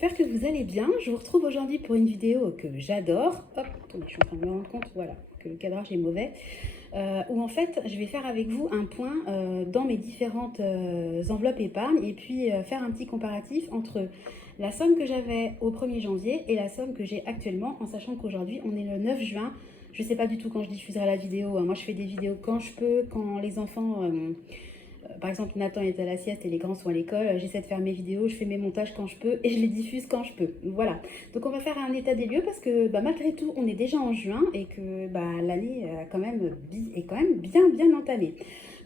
j'espère que vous allez bien. Je vous retrouve aujourd'hui pour une vidéo que j'adore. Hop, attendez, je suis en train de me rendre compte, voilà, que le cadrage est mauvais. Où en fait, je vais faire avec vous un point dans mes différentes enveloppes épargne et puis faire un petit comparatif entre la somme que j'avais au 1er janvier et la somme que j'ai actuellement, en sachant qu'aujourd'hui, on est le 9 juin. Je ne sais pas du tout quand je diffuserai la vidéo, hein. Moi, je fais des vidéos quand je peux, quand les enfants... par exemple, Nathan est à la sieste et les grands sont à l'école. J'essaie de faire mes vidéos, je fais mes montages quand je peux et je les diffuse quand je peux. Voilà. Donc on va faire un état des lieux parce que malgré tout, on est déjà en juin et que l'année est quand même bien entamée.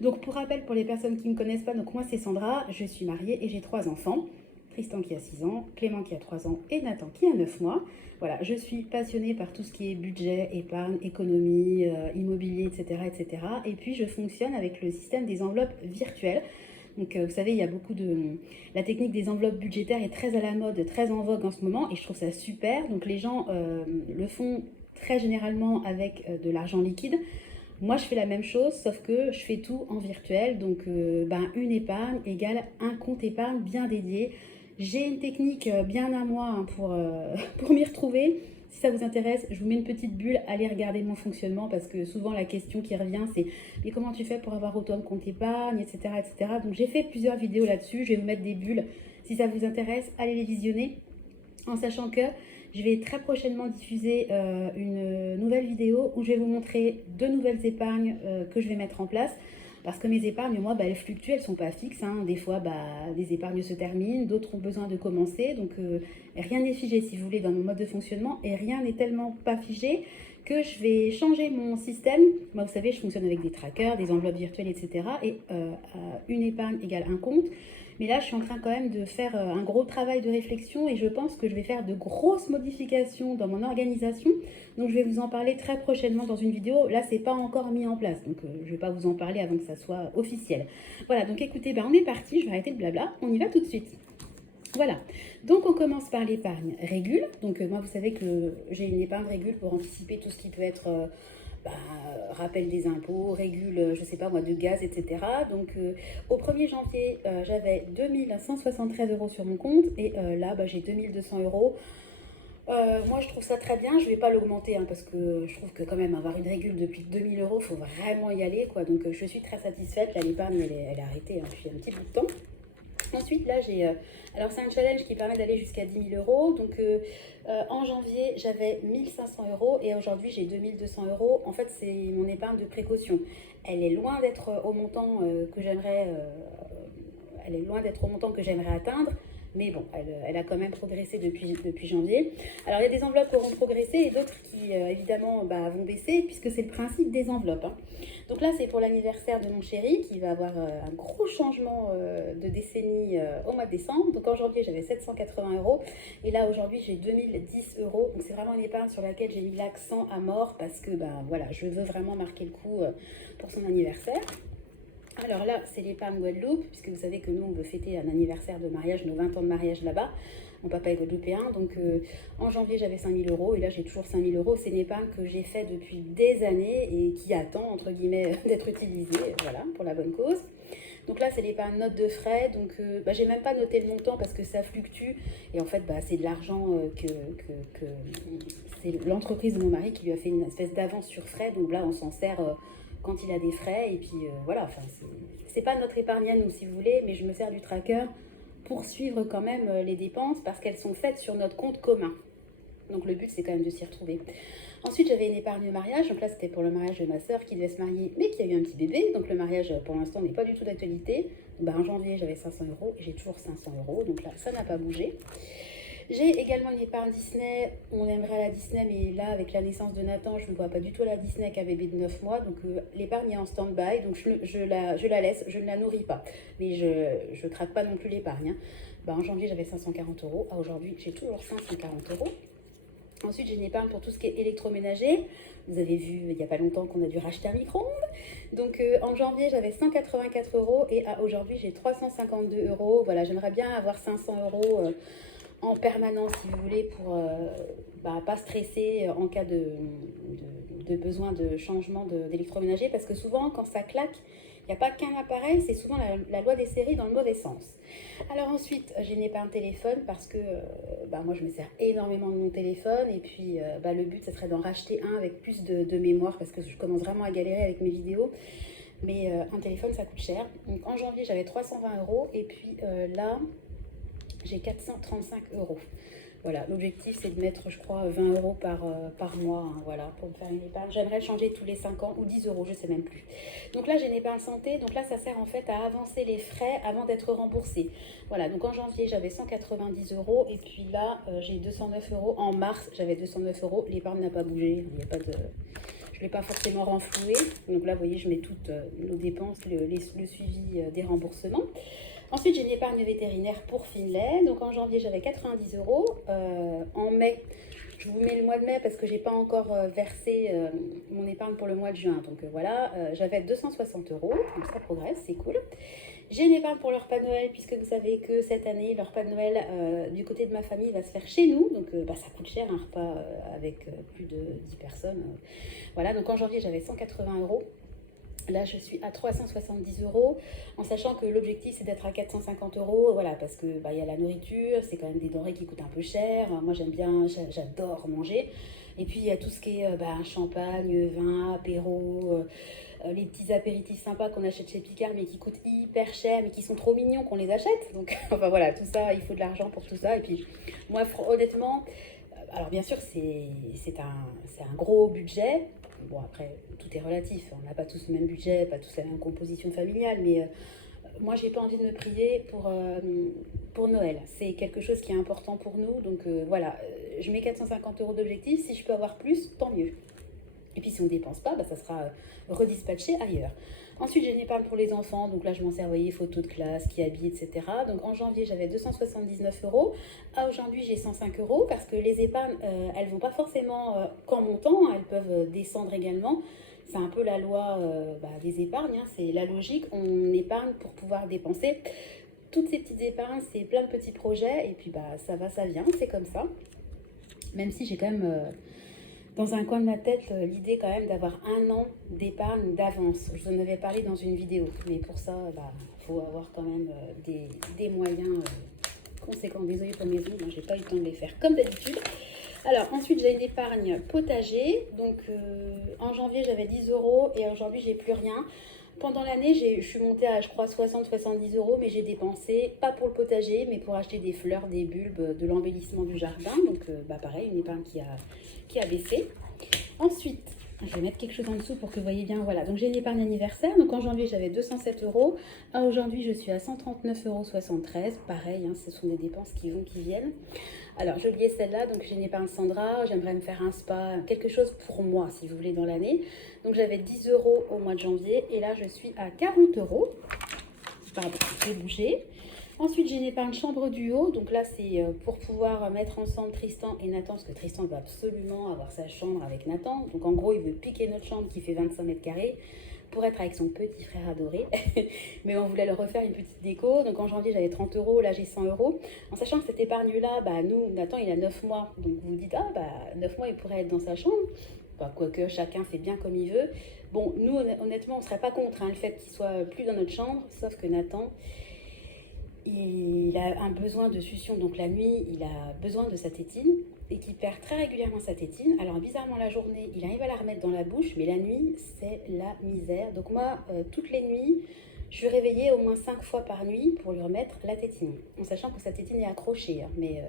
Donc pour rappel, pour les personnes qui ne me connaissent pas, donc moi c'est Sandra, je suis mariée et j'ai 3 enfants. Tristan qui a 6 ans, Clément qui a 3 ans et Nathan qui a 9 mois. Voilà, je suis passionnée par tout ce qui est budget, épargne, économie, immobilier, etc., etc. Et puis je fonctionne avec le système des enveloppes virtuelles. Donc vous savez, il y a beaucoup de... La technique des enveloppes budgétaires est très à la mode, très en vogue en ce moment et je trouve ça super. Donc les gens le font très généralement avec de l'argent liquide. Moi, je fais la même chose, sauf que je fais tout en virtuel. Donc, une épargne égale un compte épargne bien dédié. J'ai une technique bien à moi pour m'y retrouver. Si ça vous intéresse, je vous mets une petite bulle. Allez regarder mon fonctionnement parce que souvent, la question qui revient, c'est « Mais comment tu fais pour avoir autant de comptes épargne, etc. etc. » Donc, j'ai fait plusieurs vidéos là-dessus. Je vais vous mettre des bulles. Si ça vous intéresse, allez les visionner. En sachant que je vais très prochainement diffuser une nouvelle vidéo où je vais vous montrer 2 nouvelles épargnes que je vais mettre en place. Parce que mes épargnes, moi, elles fluctuent, elles ne sont pas fixes, hein. Des fois, des épargnes se terminent, d'autres ont besoin de commencer. Donc, rien n'est figé, si vous voulez, dans mon mode de fonctionnement. Et rien n'est tellement pas figé que je vais changer mon système. Moi, vous savez, je fonctionne avec des trackers, des enveloppes virtuelles, etc. Et une épargne égale un compte. Mais là, je suis en train quand même de faire un gros travail de réflexion et je pense que je vais faire de grosses modifications dans mon organisation. Donc, je vais vous en parler très prochainement dans une vidéo. Là, c'est pas encore mis en place. Donc, je vais pas vous en parler avant que ça soit officiel. Voilà, donc écoutez, on est parti. Je vais arrêter le blabla. On y va tout de suite. Voilà, donc on commence par l'épargne régule. Donc moi, vous savez que j'ai une épargne régule pour anticiper tout ce qui peut être rappel des impôts, régule, je sais pas moi, de gaz, etc. Donc au 1er janvier, j'avais 2173 € sur mon compte et là, j'ai 2200 €. Moi, je trouve ça très bien. Je ne vais pas l'augmenter hein, parce que je trouve que quand même avoir une régule depuis 2000 €, il faut vraiment y aller, quoi. Donc je suis très satisfaite. Là, l'épargne, elle est arrêtée hein, depuis un petit bout de temps. Ensuite, là, j'ai... alors, c'est un challenge qui permet d'aller jusqu'à 10 000 €. Donc, en janvier, j'avais 1500 € et aujourd'hui, j'ai 2200 €. En fait, c'est mon épargne de précaution. Elle est loin d'être au montant que j'aimerais... elle est loin d'être au montant que j'aimerais atteindre. Mais bon, elle a quand même progressé depuis janvier. Alors, il y a des enveloppes qui auront progressé et d'autres qui, évidemment, vont baisser puisque c'est le principe des enveloppes. Hein. Donc là, c'est pour l'anniversaire de mon chéri qui va avoir un gros changement de décennie au mois de décembre. Donc en janvier, j'avais 780 € et là, aujourd'hui, j'ai 2010 €. Donc c'est vraiment une épargne sur laquelle j'ai mis l'accent à mort parce que, voilà, je veux vraiment marquer le coup pour son anniversaire. Alors là, c'est l'épargne Guadeloupe, puisque vous savez que nous, on veut fêter un anniversaire de mariage, nos 20 ans de mariage là-bas. Mon papa est guadeloupéen, donc en janvier, j'avais 5000 € et là, j'ai toujours 5000 €. C'est une épargne que j'ai fait depuis des années et qui attend, entre guillemets, d'être utilisée, voilà, pour la bonne cause. Donc là, c'est l'épargne note de frais. Donc, j'ai même pas noté le montant parce que ça fluctue. Et en fait, c'est de l'argent que c'est l'entreprise de mon mari qui lui a fait une espèce d'avance sur frais. Donc là, on s'en sert... quand il a des frais, et puis voilà, enfin, c'est pas notre épargne à nous, si vous voulez, mais je me sers du tracker pour suivre quand même les dépenses, parce qu'elles sont faites sur notre compte commun. Donc le but, c'est quand même de s'y retrouver. Ensuite, j'avais une épargne mariage, donc là, c'était pour le mariage de ma sœur qui devait se marier, mais qui a eu un petit bébé, donc le mariage, pour l'instant, n'est pas du tout d'actualité. En janvier, j'avais 500 € et j'ai toujours 500 €, donc là, ça n'a pas bougé. J'ai également une épargne Disney. On aimerait à la Disney, mais là, avec la naissance de Nathan, je ne vois pas du tout à la Disney avec un bébé de 9 mois. Donc, l'épargne est en stand-by. Donc, je la laisse. Je ne la nourris pas. Mais je ne craque pas non plus l'épargne. Hein. En janvier, j'avais 540 €. Aujourd'hui, j'ai toujours 540 €. Ensuite, j'ai une épargne pour tout ce qui est électroménager. Vous avez vu il n'y a pas longtemps qu'on a dû racheter un micro-ondes. Donc, en janvier, j'avais 184 € et aujourd'hui, j'ai 352 €. Voilà, j'aimerais bien avoir 500 € en permanence, si vous voulez, pour pas stresser en cas de besoin de changement d'électroménager, parce que souvent, quand ça claque, il n'y a pas qu'un appareil, c'est souvent la loi des séries dans le mauvais sens. Alors ensuite, je n'ai pas un téléphone parce que moi, je me sers énormément de mon téléphone, et puis le but, ça serait d'en racheter un avec plus de mémoire, parce que je commence vraiment à galérer avec mes vidéos. Mais un téléphone, ça coûte cher. Donc en janvier, j'avais 320 euros, et puis là, j'ai 435 euros. Voilà, l'objectif c'est de mettre, je crois, 20 euros par mois, hein, voilà, pour me faire une épargne. J'aimerais changer tous les 5 ans ou 10 euros, je sais même plus. Donc là, j'ai une épargne santé, donc là, ça sert en fait à avancer les frais avant d'être remboursé. Voilà, donc en janvier, j'avais 190 euros, et puis là, j'ai 209 euros. En mars, j'avais 209 euros. L'épargne n'a pas bougé, il n'y a pas de... Je ne l'ai pas forcément renfloué. Donc là, vous voyez, je mets toutes nos dépenses, le suivi des remboursements. Ensuite, j'ai une épargne vétérinaire pour Finlay. Donc en janvier, j'avais 90 euros. En mai, je vous mets le mois de mai parce que je n'ai pas encore versé mon épargne pour le mois de juin. Donc voilà, j'avais 260 euros. Donc ça progresse, c'est cool. J'ai une épargne pour le repas de Noël, puisque vous savez que cette année, le repas de Noël du côté de ma famille va se faire chez nous. Donc ça coûte cher un repas avec plus de 10 personnes. Voilà, donc en janvier, j'avais 180 euros. Là, je suis à 370 euros, en sachant que l'objectif, c'est d'être à 450 euros. Voilà, parce que y a la nourriture, c'est quand même des denrées qui coûtent un peu cher. Moi, j'aime bien, j'adore manger. Et puis, il y a tout ce qui est champagne, vin, apéro, les petits apéritifs sympas qu'on achète chez Picard, mais qui coûtent hyper cher, mais qui sont trop mignons qu'on les achète. Donc, enfin voilà, tout ça, il faut de l'argent pour tout ça. Et puis, moi, honnêtement, alors bien sûr, c'est un gros budget. Bon, après, tout est relatif. On n'a pas tous le même budget, pas tous la même composition familiale, mais moi, j'ai pas envie de me priver pour Noël. C'est quelque chose qui est important pour nous. Donc voilà, je mets 450 euros d'objectif. Si je peux avoir plus, tant mieux. Et puis si on ne dépense pas, ça sera redispatché ailleurs. Ensuite, j'ai une épargne pour les enfants. Donc là, je m'en sers, vous voyez, photos de classe, qui habillent, etc. Donc en janvier, j'avais 279 euros. Aujourd'hui, j'ai 105 euros parce que les épargnes, elles ne vont pas forcément qu'en montant. Elles peuvent descendre également. C'est un peu la loi des épargnes. Hein. C'est la logique. On épargne pour pouvoir dépenser. Toutes ces petites épargnes, c'est plein de petits projets. Et puis, ça va, ça vient. C'est comme ça. Même si j'ai quand même... dans un coin de ma tête, l'idée quand même d'avoir 1 an d'épargne d'avance. Je vous en avais parlé dans une vidéo, mais pour ça, faut avoir quand même des moyens conséquents. Désolée pour mes ongles, j'ai pas eu le temps de les faire comme d'habitude. Alors ensuite, j'ai une épargne potager. Donc en janvier, j'avais 10 euros et aujourd'hui, j'ai plus rien. Pendant l'année, je suis montée à, je crois, 60-70 euros, mais j'ai dépensé, pas pour le potager, mais pour acheter des fleurs, des bulbes, de l'embellissement du jardin. Donc, pareil, une épargne qui a baissé. Ensuite, je vais mettre quelque chose en dessous pour que vous voyez bien. Voilà, donc j'ai une épargne anniversaire. Donc, en janvier, j'avais 207 euros. Aujourd'hui, je suis à 139,73 euros. Pareil, hein, ce sont des dépenses qui vont, qui viennent. Alors, j'ai oublié celle-là, donc j'ai une épargne Sandra, j'aimerais me faire un spa, quelque chose pour moi, si vous voulez, dans l'année. Donc, j'avais 10 euros au mois de janvier, et là, je suis à 40 euros. Pardon, j'ai bougé. Ensuite, j'ai une épargne chambre duo, donc là, c'est pour pouvoir mettre ensemble Tristan et Nathan, parce que Tristan veut absolument avoir sa chambre avec Nathan. Donc, en gros, il veut piquer notre chambre qui fait 25 mètres carrés. Pour être avec son petit frère adoré. Mais on voulait leur refaire une petite déco. Donc en janvier, j'avais 30 euros. Là, j'ai 100 euros. En sachant que cette épargne-là, nous, Nathan, il a 9 mois. Donc vous vous dites, 9 mois, il pourrait être dans sa chambre. Quoique chacun fait bien comme il veut. Bon, nous, honnêtement, on ne serait pas contre le fait qu'il soit plus dans notre chambre. Sauf que Nathan, il a un besoin de succion. Donc la nuit, il a besoin de sa tétine. Et qui perd très régulièrement sa tétine. Alors bizarrement la journée, il arrive à la remettre dans la bouche, mais la nuit, c'est la misère. Donc moi, toutes les nuits, je suis réveillée au moins 5 fois par nuit pour lui remettre la tétine. En sachant que sa tétine est accrochée, hein, mais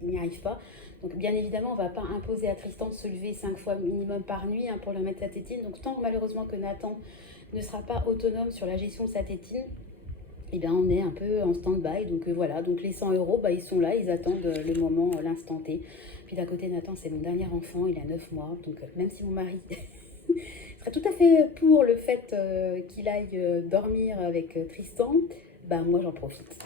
il n'y arrive pas. Donc bien évidemment, on ne va pas imposer à Tristan de se lever 5 fois minimum par nuit pour lui remettre la tétine. Donc tant malheureusement que Nathan ne sera pas autonome sur la gestion de sa tétine, eh bien, on est un peu en stand-by. Donc voilà, donc les 100 euros, ils sont là, ils attendent le moment, l'instant T. Puis d'un côté, Nathan, c'est mon dernier enfant, il a 9 mois. Donc même si mon mari serait tout à fait pour le fait qu'il aille dormir avec Tristan, moi j'en profite.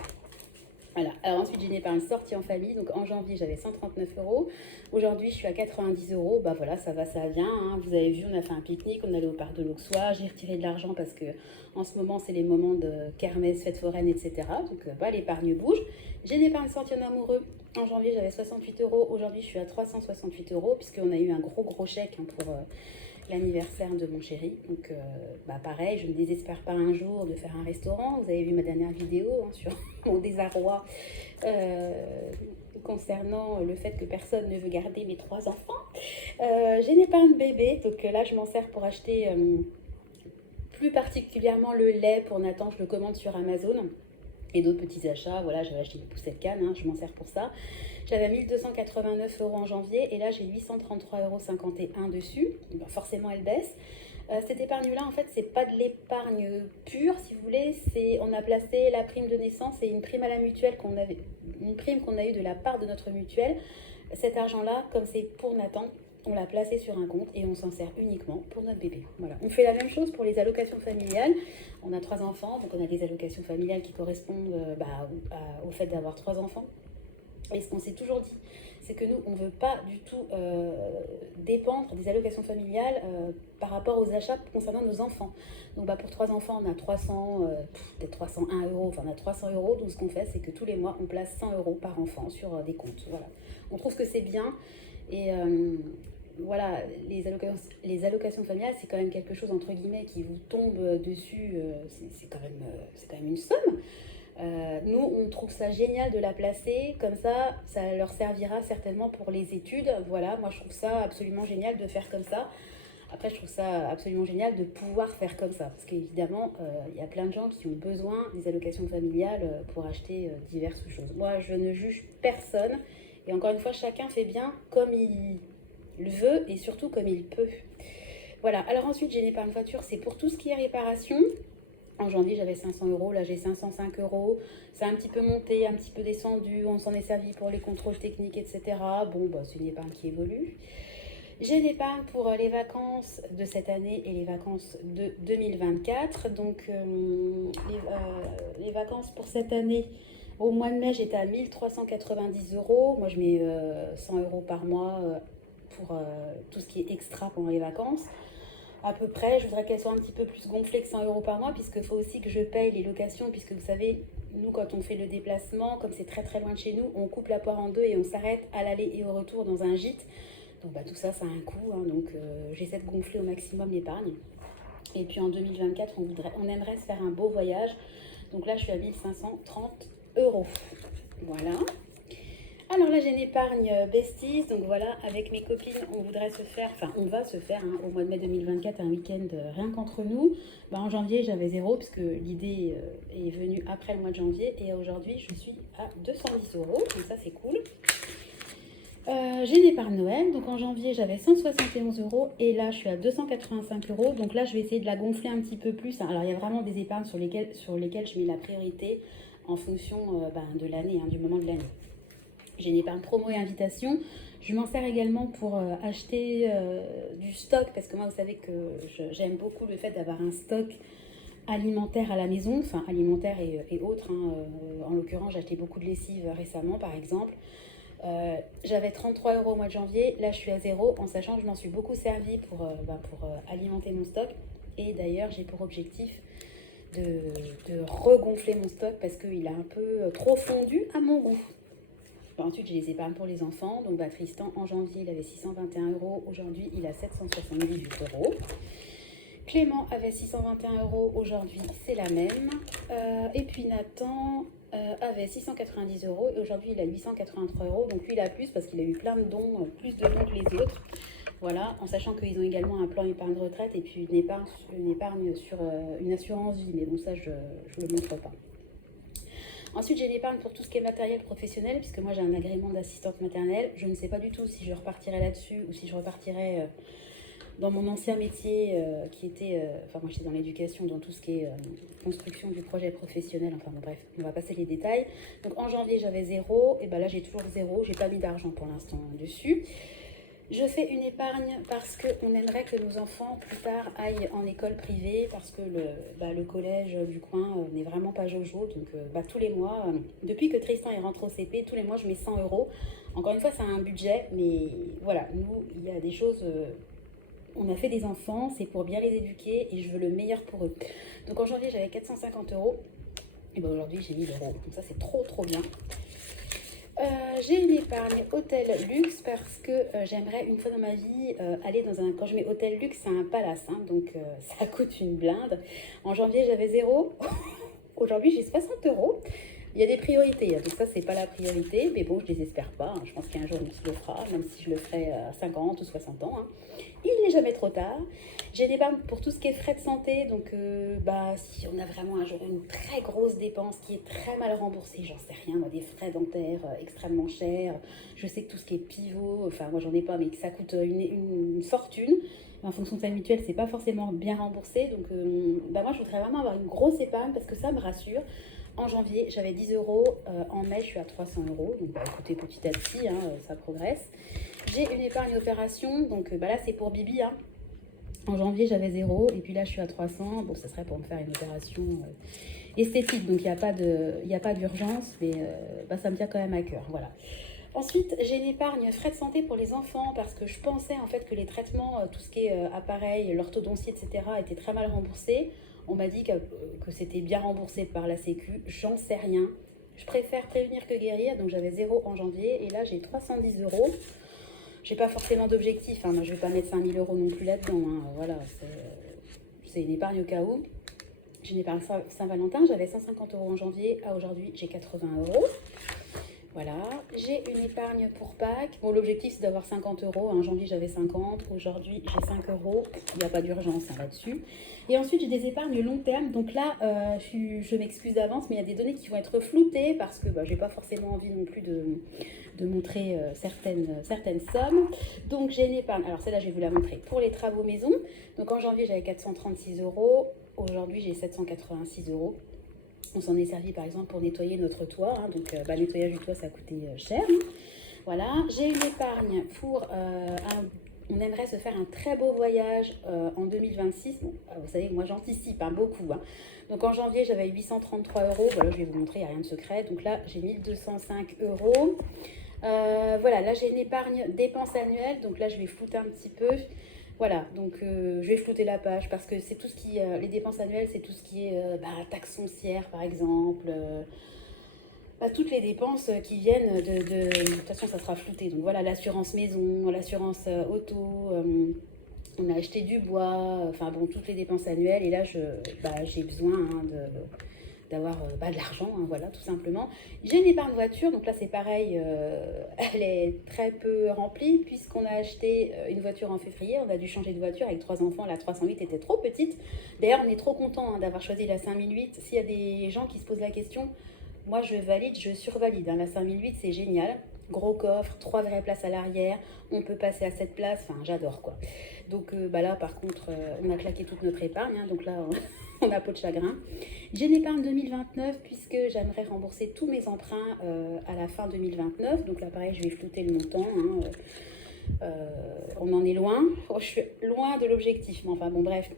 Voilà, alors ensuite j'ai une épargne sortie en famille, donc en janvier j'avais 139 euros, aujourd'hui je suis à 90 euros, voilà, ça va, ça vient, hein. Vous avez vu, on a fait un pique-nique, on allait au parc de l'Auxois, j'ai retiré de l'argent parce que en ce moment c'est les moments de kermesse, fête foraine, etc. Donc l'épargne bouge. J'ai une épargne sortie en amoureux, En janvier, j'avais 68 euros. Aujourd'hui, je suis à 368 euros, puisqu'on a eu un gros chèque pour l'anniversaire de mon chéri. Donc, pareil, je ne désespère pas un jour de faire un restaurant. Vous avez vu ma dernière vidéo sur mon désarroi concernant le fait que personne ne veut garder mes 3 enfants. J'ai une épargne bébé, donc là, je m'en sers pour acheter plus particulièrement le lait pour Nathan. Je le commande sur Amazon. Et d'autres petits achats, voilà, j'avais acheté une poussette canne, hein, je m'en sers pour ça. J'avais 1289 euros en janvier et là j'ai 833,51 euros dessus. Ben, forcément elle baisse. Cette épargne-là, en fait, c'est pas de l'épargne pure, si vous voulez. On a placé la prime de naissance et une prime à la mutuelle une prime qu'on a eue de la part de notre mutuelle. Cet argent-là, comme c'est pour Nathan, on l'a placé sur un compte et on s'en sert uniquement pour notre bébé. Voilà. On fait la même chose pour les allocations familiales. On a 3 enfants, donc on a des allocations familiales qui correspondent au fait d'avoir 3 enfants. Et ce qu'on s'est toujours dit, c'est que nous, on ne veut pas du tout dépendre des allocations familiales par rapport aux achats concernant nos enfants. Donc pour 3 enfants, on a peut-être 301 euros, enfin on a 300 euros. Donc ce qu'on fait, c'est que tous les mois, on place 100 euros par enfant sur des comptes. Voilà. On trouve que c'est bien. Et voilà, les allocations familiales, c'est quand même quelque chose, entre guillemets, qui vous tombe dessus. C'est quand même une somme. Nous, on trouve ça génial de la placer, comme ça leur servira certainement pour les études. Voilà, moi je trouve ça absolument génial de faire comme ça. Après, je trouve ça absolument génial de pouvoir faire comme ça, parce qu'évidemment, il y a plein de gens qui ont besoin des allocations familiales pour acheter diverses choses. Moi, je ne juge personne, et encore une fois, chacun fait bien comme il le veut, et surtout comme il peut. Voilà, alors ensuite, j'ai une épargne voiture, c'est pour tout ce qui est réparation. En janvier, j'avais 500 euros, là j'ai 505 euros. Ça a un petit peu monté, un petit peu descendu, on s'en est servi pour les contrôles techniques, etc. Bon, c'est une épargne qui évolue. J'ai une épargne pour les vacances de cette année et les vacances de 2024. Donc, les vacances pour cette année, au mois de mai, j'étais à 1390 euros. Moi, je mets 100 euros par mois pour tout ce qui est extra pendant les vacances. À peu près, je voudrais qu'elle soit un petit peu plus gonflée que 100 euros par mois, puisqu'il faut aussi que je paye les locations, puisque vous savez, nous quand on fait le déplacement, comme c'est très loin de chez nous, on coupe la poire en deux et on s'arrête à l'aller et au retour dans un gîte. Donc tout ça, ça a un coût, hein, donc j'essaie de gonfler au maximum l'épargne. Et puis en 2024, on aimerait se faire un beau voyage. Donc là, je suis à 1530 euros. Voilà. Alors là, j'ai une épargne Besties, donc voilà, avec mes copines, on va se faire au mois de mai 2024 un week-end rien qu'entre nous. En janvier, j'avais 0, puisque l'idée est venue après le mois de janvier, et aujourd'hui, je suis à 210 euros, donc ça, c'est cool. J'ai une épargne Noël, donc en janvier, j'avais 171 euros, et là, je suis à 285 euros, donc là, je vais essayer de la gonfler un petit peu plus. Alors, il y a vraiment des épargnes sur lesquelles je mets la priorité en fonction de l'année, du moment de l'année. J'ai une épargne promo et invitation. Je m'en sers également pour acheter du stock, parce que moi, vous savez que j'aime beaucoup le fait d'avoir un stock alimentaire à la maison, enfin alimentaire et autres. En l'occurrence, j'ai acheté beaucoup de lessive récemment, par exemple. J'avais 33 euros au mois de janvier, là je suis à 0, en sachant que je m'en suis beaucoup servi pour alimenter mon stock. Et d'ailleurs, j'ai pour objectif de regonfler mon stock, parce qu'il a un peu trop fondu à mon goût. Ensuite, j'ai les épargnes pour les enfants. Donc, Tristan, en janvier, il avait 621 euros. Aujourd'hui, il a 778 euros. Clément avait 621 euros. Aujourd'hui, c'est la même. Et puis, Nathan avait 690 euros. Et aujourd'hui, il a 883 euros. Donc, lui, il a plus parce qu'il a eu plein de dons, plus de dons que les autres. Voilà, en sachant qu'ils ont également un plan épargne retraite et puis une épargne sur une assurance vie. Mais bon, ça, je ne le montre pas. Ensuite, j'ai l'épargne pour tout ce qui est matériel professionnel, puisque moi j'ai un agrément d'assistante maternelle. Je ne sais pas du tout si je repartirai là-dessus ou si je repartirai dans mon ancien métier qui était... moi j'étais dans l'éducation, dans tout ce qui est construction du projet professionnel. Enfin bon, bref, on va passer les détails. Donc en janvier j'avais 0, et là j'ai toujours 0. J'ai pas mis d'argent pour l'instant dessus. Je fais une épargne parce qu'on aimerait que nos enfants plus tard aillent en école privée, parce que le collège du coin n'est vraiment pas jojo. Donc tous les mois, depuis que Tristan est rentré au CP, tous les mois je mets 100 euros. Encore une fois, ça a un budget, mais voilà, nous, il y a des choses... on a fait des enfants, c'est pour bien les éduquer et je veux le meilleur pour eux. Donc en janvier, j'avais 450 euros. Et aujourd'hui, j'ai 1000 euros. Donc ça, c'est trop bien. J'ai une épargne hôtel luxe parce que j'aimerais une fois dans ma vie aller dans un... Quand je mets hôtel luxe, c'est un palace, hein, donc ça coûte une blinde. En janvier, j'avais 0. Aujourd'hui, j'ai 60 euros. Il y a des priorités, hein, donc ça, c'est pas la priorité, mais bon, je désespère pas, hein. Je pense qu'un jour, on se le fera, même si je le ferai à 50 ou 60 ans, hein. Il n'est jamais trop tard. J'ai une épargne pour tout ce qui est frais de santé, donc si on a vraiment un jour une très grosse dépense qui est très mal remboursée, j'en sais rien, moi, des frais dentaires extrêmement chers, je sais que tout ce qui est pivot, enfin moi j'en ai pas, mais que ça coûte une fortune. En fonction de sa mutuelle, c'est pas forcément bien remboursé, donc moi je voudrais vraiment avoir une grosse épargne parce que ça me rassure. En janvier, j'avais 10 euros. En mai, je suis à 300 euros. Donc, écoutez, petit à petit, hein, ça progresse. J'ai une épargne opération. Donc, là, c'est pour Bibi, hein. En janvier, j'avais 0. Et puis là, je suis à 300. Bon, ça serait pour me faire une opération esthétique. Donc, il n'y a pas d'urgence. Mais ça me tient quand même à cœur. Voilà. Ensuite, j'ai une épargne frais de santé pour les enfants parce que je pensais en fait que les traitements, tout ce qui est appareil, l'orthodontie, etc., étaient très mal remboursés. On m'a dit que c'était bien remboursé par la Sécu. J'en sais rien. Je préfère prévenir que guérir. Donc j'avais 0 en janvier et là j'ai 310 euros. J'ai pas forcément d'objectif, hein. Moi je vais pas mettre 5000 euros non plus là-dedans, hein. Voilà, c'est une épargne au cas où. J'ai une épargne Saint-Valentin. J'avais 150 euros en janvier. À aujourd'hui, j'ai 80 euros. Voilà, j'ai une épargne pour Pâques. Bon, l'objectif, c'est d'avoir 50 euros. En janvier, j'avais 50. Aujourd'hui, j'ai 5 euros. Il n'y a pas d'urgence, hein, là-dessus. Et ensuite, j'ai des épargnes long terme. Donc là, je m'excuse d'avance, mais il y a des données qui vont être floutées parce que je n'ai pas forcément envie non plus de montrer certaines sommes. Donc, j'ai une épargne. Alors, celle-là, je vais vous la montrer. Pour les travaux maison. Donc, en janvier, j'avais 436 euros. Aujourd'hui, j'ai 786 euros. On s'en est servi par exemple pour nettoyer notre toit, hein. Donc nettoyage du toit, ça a coûté cher, hein. Voilà, j'ai une épargne pour on aimerait se faire un très beau voyage en 2026. Bon, vous savez, moi j'anticipe, hein, beaucoup, hein. Donc en janvier, j'avais 833 euros. Voilà, je vais vous montrer, il n'y a rien de secret. Donc là, j'ai 1205 euros. Voilà, là j'ai une épargne dépenses annuelles. Donc là, je vais flouter un petit peu. Voilà, donc je vais flouter la page parce que c'est tout ce qui, les dépenses annuelles, c'est tout ce qui est taxe foncière par exemple, toutes les dépenses qui viennent de toute façon ça sera flouté. Donc voilà, l'assurance maison, l'assurance auto, on a acheté du bois, enfin bon, toutes les dépenses annuelles et là j'ai besoin, hein, d'avoir de l'argent, hein, voilà, tout simplement. J'ai une épargne voiture, donc là c'est pareil, elle est très peu remplie puisqu'on a acheté une voiture en février, on a dû changer de voiture avec 3 enfants, la 308 était trop petite. D'ailleurs on est trop content, hein, d'avoir choisi la 5008. S'il y a des gens qui se posent la question, moi je valide, je survalide, hein. La 5008 c'est génial, gros coffre, 3 vraies places à l'arrière, on peut passer à 7 places, enfin j'adore quoi. Donc là par contre on a claqué toute notre épargne, hein, donc là on a peau de chagrin. J'ai une épargne 2029 puisque j'aimerais rembourser tous mes emprunts à la fin 2029. Donc là, pareil, je vais flouter le montant, hein. On en est loin. Oh, je suis loin de l'objectif. Mais enfin, bon, bref.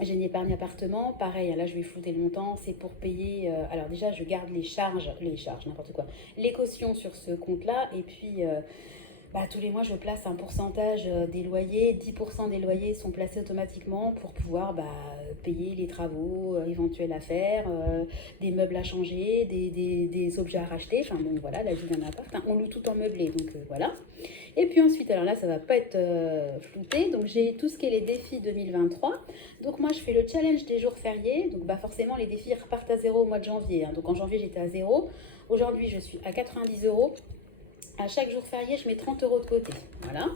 J'ai une épargne appartement. Pareil, là, je vais flouter le montant. C'est pour payer... alors déjà, je garde les charges, n'importe quoi. Les cautions sur ce compte-là. Et puis... tous les mois, je place un pourcentage des loyers. 10% des loyers sont placés automatiquement pour pouvoir payer les travaux éventuels à faire, des meubles à changer, des objets à racheter. Enfin bon, voilà, la vie d'un appart, hein. On loue tout en meublé, donc voilà. Et puis ensuite, alors là, ça va pas être flouté. Donc j'ai tout ce qui est les défis 2023. Donc moi, je fais le challenge des jours fériés. Donc forcément, les défis repartent à 0 au mois de janvier, hein. Donc en janvier, j'étais à 0. Aujourd'hui, je suis à 90 euros. À chaque jour férié, je mets 30 euros de côté. Voilà.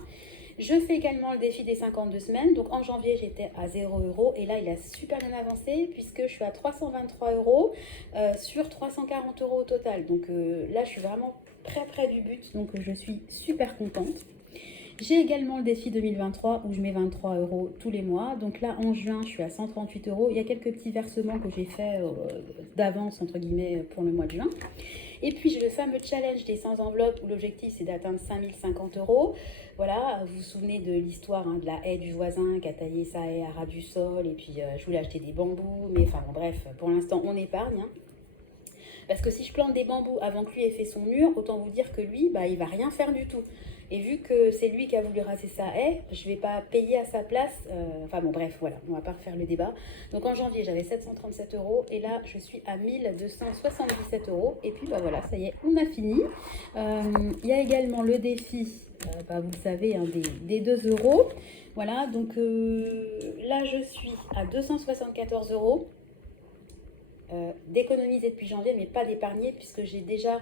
Je fais également le défi des 52 semaines. Donc en janvier, j'étais à 0 euros. Et là, il a super bien avancé puisque je suis à 323 euros sur 340 euros au total. Donc là, je suis vraiment très près du but. Donc je suis super contente. J'ai également le défi 2023 où je mets 23 euros tous les mois. Donc là, en juin, je suis à 138 euros. Il y a quelques petits versements que j'ai fait d'avance, entre guillemets, pour le mois de juin. Et puis, j'ai le fameux challenge des 100 enveloppes où l'objectif, c'est d'atteindre 5050 euros. Voilà, vous vous souvenez de l'histoire, hein, de la haie du voisin qui a taillé sa haie à ras du sol. Et puis, je voulais acheter des bambous. Mais enfin, bref, pour l'instant, on épargne, hein. Parce que si je plante des bambous avant que lui ait fait son mur, autant vous dire que lui, il va rien faire du tout. Et vu que c'est lui qui a voulu raser sa haie, je ne vais pas payer à sa place. Enfin bon, bref, voilà, on va pas refaire le débat. Donc en janvier, j'avais 737 euros et là, je suis à 1277 euros. Et puis bah voilà, ça y est, on a fini. Il y a également le défi, vous le savez, hein, des 2 euros. Voilà, donc là, je suis à 274 euros. D'économiser depuis janvier, mais pas d'épargner, puisque j'ai déjà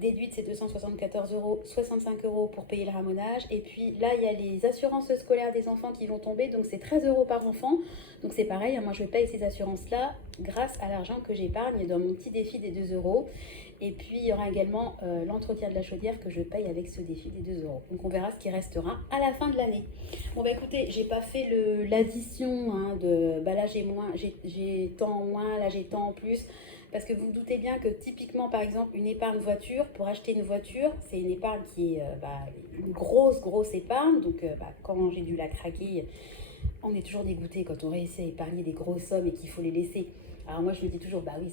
déduite ces 274 euros, 65 euros pour payer le ramonage. Et puis là, il y a les assurances scolaires des enfants qui vont tomber, donc c'est 13 euros par enfant. Donc c'est pareil, hein, moi je paye ces assurances-là grâce à l'argent que j'épargne dans mon petit défi des 2 euros. Et puis il y aura également l'entretien de la chaudière que je paye avec ce défi des 2 euros. Donc on verra ce qui restera à la fin de l'année. Bon bah écoutez, j'ai pas fait l'addition hein, de bah là j'ai tant en moins, là j'ai tant en plus. Parce que vous vous doutez bien que typiquement, par exemple, une épargne voiture, pour acheter une voiture, c'est une épargne qui est une grosse épargne. Donc, quand j'ai dû la craquer, on est toujours dégoûté quand on réussit à épargner des grosses sommes et qu'il faut les laisser. Alors moi, je me dis toujours, bah oui,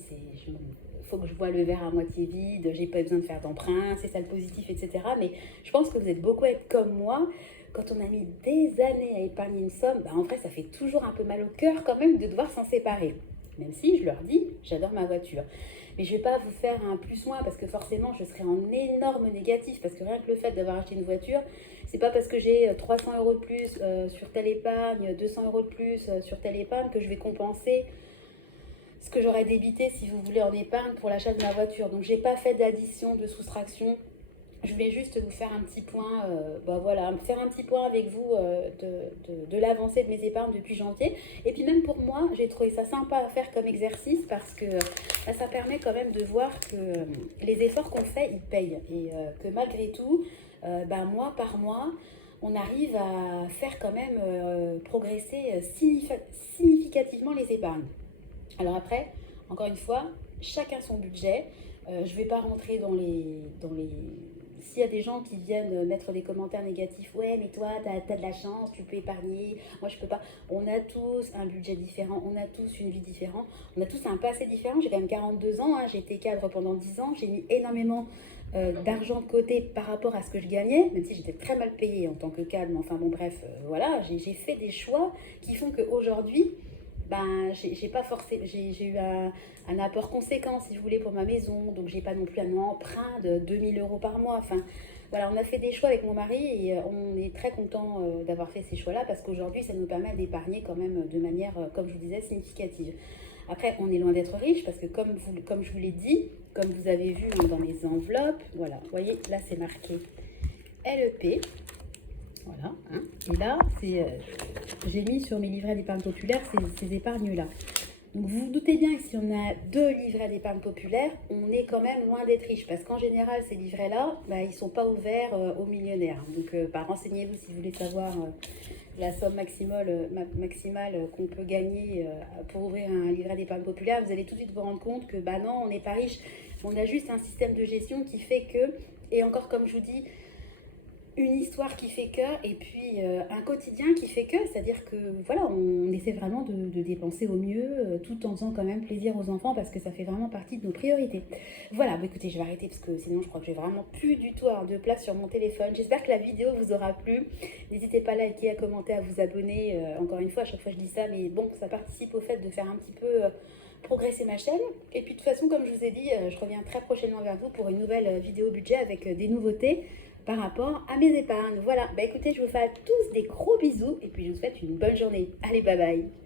faut que je vois le verre à moitié vide, j'ai pas besoin de faire d'emprunt, c'est ça le positif, etc. Mais je pense que vous êtes beaucoup à être comme moi. Quand on a mis des années à épargner une somme, en vrai, ça fait toujours un peu mal au cœur quand même de devoir s'en séparer. Même si, je leur dis, j'adore ma voiture. Mais je ne vais pas vous faire un plus-moins parce que forcément, je serai en énorme négatif. Parce que rien que le fait d'avoir acheté une voiture, c'est pas parce que j'ai 300 euros de plus sur telle épargne, 200 euros de plus sur telle épargne que je vais compenser ce que j'aurais débité, si vous voulez, en épargne pour l'achat de ma voiture. Donc, j'ai pas fait d'addition, de soustraction. Je voulais juste vous faire un petit point, faire un petit point avec vous de l'avancée de mes épargnes depuis janvier. Et puis même pour moi, j'ai trouvé ça sympa à faire comme exercice parce que ça permet quand même de voir que les efforts qu'on fait, ils payent. Et que malgré tout, mois par mois, on arrive à faire quand même progresser significativement les épargnes. Alors après, encore une fois, chacun son budget. Je ne vais pas rentrer dans les... S'il y a des gens qui viennent mettre des commentaires négatifs, ouais, mais toi, t'as de la chance, tu peux épargner, moi je peux pas. On a tous un budget différent, on a tous une vie différente, on a tous un passé différent. J'ai quand même 42 ans, hein, j'ai été cadre pendant 10 ans, j'ai mis énormément d'argent de côté par rapport à ce que je gagnais, même si j'étais très mal payée en tant que cadre. Mais enfin bon, bref, voilà, j'ai fait des choix qui font qu'aujourd'hui, j'ai pas forcé, j'ai eu un apport conséquent, si vous voulez, pour ma maison. Donc, j'ai pas non plus un emprunt de 2000 euros par mois. Enfin, voilà, on a fait des choix avec mon mari et on est très content d'avoir fait ces choix-là parce qu'aujourd'hui, ça nous permet d'épargner quand même de manière, comme je vous disais, significative. Après, on est loin d'être riche parce que comme je vous l'ai dit, comme vous avez vu hein, dans mes enveloppes, voilà, vous voyez, là, c'est marqué LEP. Voilà, hein. Et là, j'ai mis sur mes livrets d'épargne populaire ces épargnes-là. Donc vous vous doutez bien que si on a 2 livrets d'épargne populaire, on est quand même loin d'être riche. Parce qu'en général, ces livrets-là, ils ne sont pas ouverts aux millionnaires. Donc renseignez-vous si vous voulez savoir la somme maximale qu'on peut gagner pour ouvrir un livret d'épargne populaire. Vous allez tout de suite vous rendre compte que non, on n'est pas riche. On a juste un système de gestion qui fait que, et encore comme je vous dis, une histoire qui fait que, et puis un quotidien qui fait que, c'est-à-dire que voilà, on essaie vraiment de dépenser au mieux, tout en faisant quand même plaisir aux enfants, parce que ça fait vraiment partie de nos priorités. Voilà, écoutez, je vais arrêter, parce que sinon je crois que j'ai vraiment plus du tout avoir de place sur mon téléphone. J'espère que la vidéo vous aura plu. N'hésitez pas à liker, à commenter, à vous abonner. Encore une fois, à chaque fois je dis ça, mais bon, ça participe au fait de faire un petit peu progresser ma chaîne. Et puis de toute façon, comme je vous ai dit, je reviens très prochainement vers vous pour une nouvelle vidéo budget avec des nouveautés par rapport à mes épargnes. Voilà, écoutez, je vous fais à tous des gros bisous et puis je vous souhaite une bonne journée. Allez, bye bye.